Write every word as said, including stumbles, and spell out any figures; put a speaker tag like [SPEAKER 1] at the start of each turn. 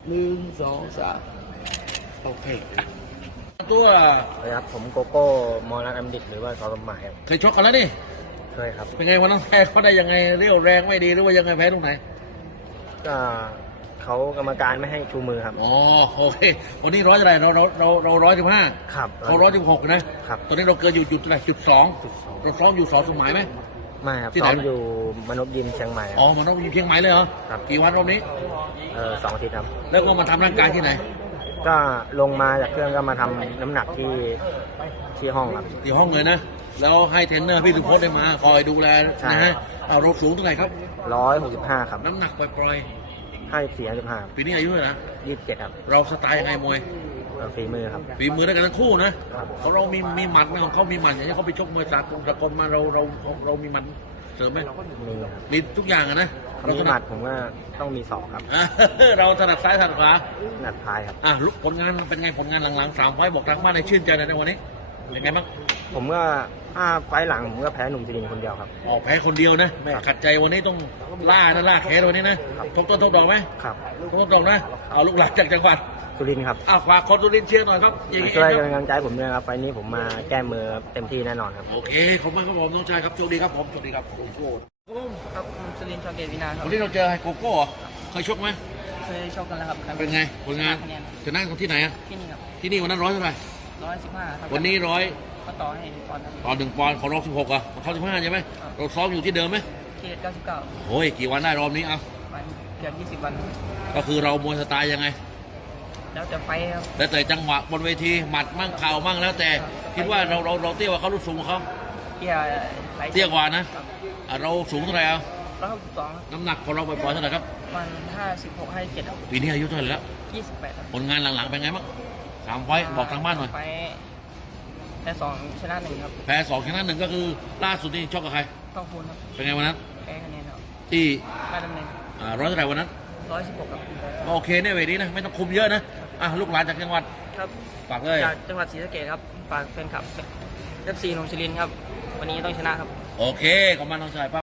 [SPEAKER 1] หนึ่งสองสามโอเคตัว
[SPEAKER 2] ครับผมโกโก้มอรักอัมดิตหรือว่าสอสมหมายครับ
[SPEAKER 1] เคยชกกันแล้วนี่
[SPEAKER 2] เคยครับ
[SPEAKER 1] เป็นไงวันนั้นแพ้เขาได้ยังไงเรี่ยวแรงไม่ดีหรือว่ายังไงแพ้ตรงไหน
[SPEAKER 2] ก็เขากรรมการไม่ให้ชูมือครับ
[SPEAKER 1] อ๋อโอเควันนี้ร้อยเท่าไหร่เราเราเราเราร้อยสิบห้า
[SPEAKER 2] ครับ
[SPEAKER 1] เขาร้อยสิบหกนะครับ ตอนนี้เราเกินอยู่จุดเท่าไหร่จุดสองเราซ้อมอยู่สองสมัยไหม
[SPEAKER 2] ไม่ครับ
[SPEAKER 1] ที่ไหน
[SPEAKER 2] ซ้อมอยู่มนุษย์ยิมเชียงใหม่ค
[SPEAKER 1] อ๋อ
[SPEAKER 2] รับ
[SPEAKER 1] มันต้องอยู่เชียงใหม่เลยเหรอ
[SPEAKER 2] ครับ
[SPEAKER 1] กี่วันรอบนี้
[SPEAKER 2] เออสองอาทิตย์ครับ
[SPEAKER 1] แล้วก็มาทำร่างกายที่ไหน
[SPEAKER 2] ก็ลงมาจากเครื่องก็มาทำน้ำหนักที่ที่ห้องครับ
[SPEAKER 1] ที่ห้องเลยนะแล้วให้เทรนเนอร์พี่สุพจน์ได้มาคอยดูแล
[SPEAKER 2] ใช่
[SPEAKER 1] นะฮะเอาเราสูงเท่าไหร่ครับ
[SPEAKER 2] ร้อยหกสิบห้าครับ
[SPEAKER 1] น้ำหนักปล่อย
[SPEAKER 2] ห้าสิบสี่ห้าสิบห้า
[SPEAKER 1] ๆปีนี้อายุเท่าไหร่นะ
[SPEAKER 2] ยี่สิบเจ็ดครับ
[SPEAKER 1] เราสไตล์ยังไงมวย
[SPEAKER 2] เอ่อฝีมือครับ
[SPEAKER 1] ฝีมือด้วยกันทั้งคู่นะครับ เขาเรามีมีหมัดนะของเขามีหมัดอย่างนี้เขาไปชกมวยสากลสากลมาเราเราเราเรามีหมัดเสริมไหม
[SPEAKER 2] มีครับ
[SPEAKER 1] มีทุกอย่างอะนะ
[SPEAKER 2] เขา
[SPEAKER 1] เรา
[SPEAKER 2] มี
[SPEAKER 1] ถ
[SPEAKER 2] ห
[SPEAKER 1] นั
[SPEAKER 2] มั
[SPEAKER 1] ด
[SPEAKER 2] ดผมก็ต้องมีสองครับ
[SPEAKER 1] อ่ะ เราถนัดซ้ายถนัดขวา
[SPEAKER 2] หนัดท้ายครับ
[SPEAKER 1] อ่ะลุกผลงานเป็นไงผลงานหลังๆสามไฟต์บอกทางบ้านในชื่นใจหนอยในวันนี้เป็นไงบ้าง
[SPEAKER 2] ผมก็ห้าไฟล์หลังผมก็แพ้หนุ่มจีนคนเดียวครับ
[SPEAKER 1] ออกแพ้คนเดียวนะแม่ขัดใจวันนี้ต้องล่านะล่าแขนวันนี้นะครับ ทบต้นทบดอกไหม
[SPEAKER 2] ครับ
[SPEAKER 1] ทบต้นทบดอกนะเอาลูกหลานจากจังหวัด
[SPEAKER 2] สุรินทร์ครับ
[SPEAKER 1] อ้าวฝากคนตุรินทร์เชียร์หน่อยครับอย่างนี้
[SPEAKER 2] ช่วย
[SPEAKER 1] ค
[SPEAKER 2] กำ
[SPEAKER 1] รับ
[SPEAKER 2] ลังใจผมด้วยครับไฟล์นี้ผมมาแก้มือเต็มที่แน่นอนครับ
[SPEAKER 1] โอเคขอบคุณครับผมน้องชายครับโชคดีครับผมโชคดีครับโอ้โห
[SPEAKER 3] ครับผมสุรินทร์ชอเกตวินาครั
[SPEAKER 1] วั
[SPEAKER 3] บ
[SPEAKER 1] นนี้เราเจอไฮโกโก้เหรอเคยชกไหม
[SPEAKER 3] เคยชกกันแล้วครับ
[SPEAKER 1] เป็นไงผลงาน
[SPEAKER 3] คะแนน
[SPEAKER 1] ชนะที่ไหนอะ
[SPEAKER 3] ที่นี่ครับ
[SPEAKER 1] ที่นี่วันนั้นร้อยเท่าไหร่
[SPEAKER 3] ร้อยสิบห้าครับ
[SPEAKER 1] วันนี้ร้อย
[SPEAKER 3] ก็ต่อให้ก่อนครับ
[SPEAKER 1] ตอนหนึ่งปอนด์ของรอบสิบหกอะของเขาสิบห้าใช่ไหมเราซ้อมอยู่ที่เดิมไหม
[SPEAKER 3] เขตเก้าสิบเก้า
[SPEAKER 1] โอ้ยกี่วันได้รอบนี้เอา
[SPEAKER 3] วันเกือบยี่สิบวัน
[SPEAKER 1] ก็คือเรามวยสไตล์ยังไง
[SPEAKER 3] แล้วแต่ไฟครับ
[SPEAKER 1] แล้วแต่จังหวะบนเวทีหมัดมั่งเข่ามั่งแล้วแต่คิดว่าเราเราเราเตี้ยกว่าเขารุ่นสูงกว่าเขา
[SPEAKER 3] เตี้ยไหล
[SPEAKER 1] เตี้ยกว่านะอ่ะเราสูงเท่าไหร่เอา
[SPEAKER 3] ร้อยหกสิบสองครับ
[SPEAKER 1] น้ำหนักของเราปล่อยๆเท่าไหร่ครับ
[SPEAKER 3] วันห้าสิบหกให้เจ็ดครับ
[SPEAKER 1] ปีนี้อายุเท่าไหร่แล้ว
[SPEAKER 3] ยี่สิบแปดครับ
[SPEAKER 1] ผลงานหลังๆเป็นไงบ้างสามไฟต์บอกทางบ้านหน่อย
[SPEAKER 3] ไฟแพ้สองชนะหนึ่งครับ
[SPEAKER 1] แพ้สองชนะหนึ่งก็คือล่าสุดนี่ชกกับใคร
[SPEAKER 3] ต้องคูณครับ
[SPEAKER 1] เป็นไงวันนั้น
[SPEAKER 3] แพ้คะแนนครับ
[SPEAKER 1] ที่
[SPEAKER 3] มาดำเนิน
[SPEAKER 1] อ่าร้อยเท่าไหร่วันนั้น
[SPEAKER 3] ร้อยสิบหกครับ
[SPEAKER 1] ก็โอเคเนี่ยเวทนี้นะไม่ต้องคุมเยอะนะอ่ะลูกหลานจากจังหวัด
[SPEAKER 3] ครับ
[SPEAKER 1] ฝากเลย
[SPEAKER 3] จากจังหวัดศรีสะเกษครับฝากแฟนคลับเอฟซีนมสุรินทร์ครับวันนี้ต้องชนะครับ
[SPEAKER 1] โอเคขอบคุณมากน้องชาย